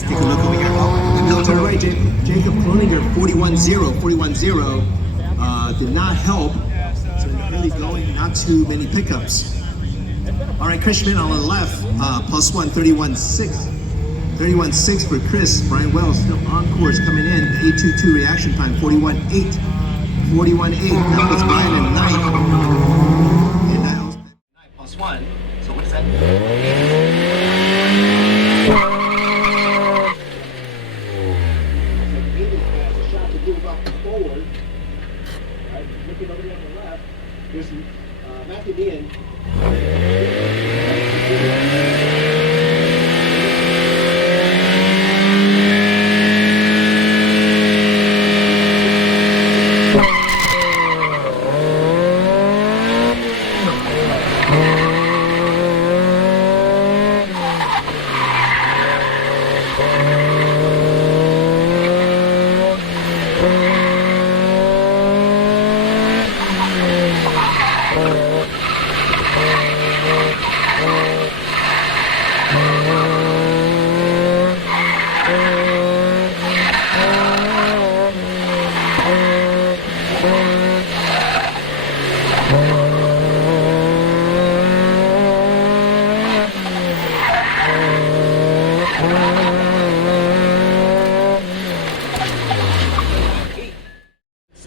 Let's take a look over here. Oh, military right, Jacob Kroninger, 41-0, did not help. So really going, not too many pickups. All right, Chris Schmidt on the left, plus one, 31-6. 31-6 for Chris. Brian Wells still on course coming in. 8.22 reaction time, 41-8. 41-8. That was Brian in ninth. And that was 9 plus 1. So what is that? A shot to move up forward. Right, looking over here on the left. There's Matthew Dean.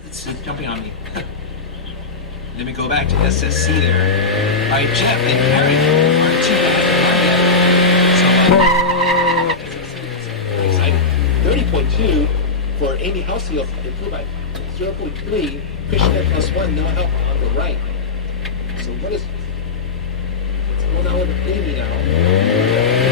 It's jumping on me. Let me go back to SSC there. All right, Jeff and Harry are 2 excited. 30.2 for Amy Halsey, improved by 0.3. Krishna plus 1, no help on the right. So what's going on with Amy now?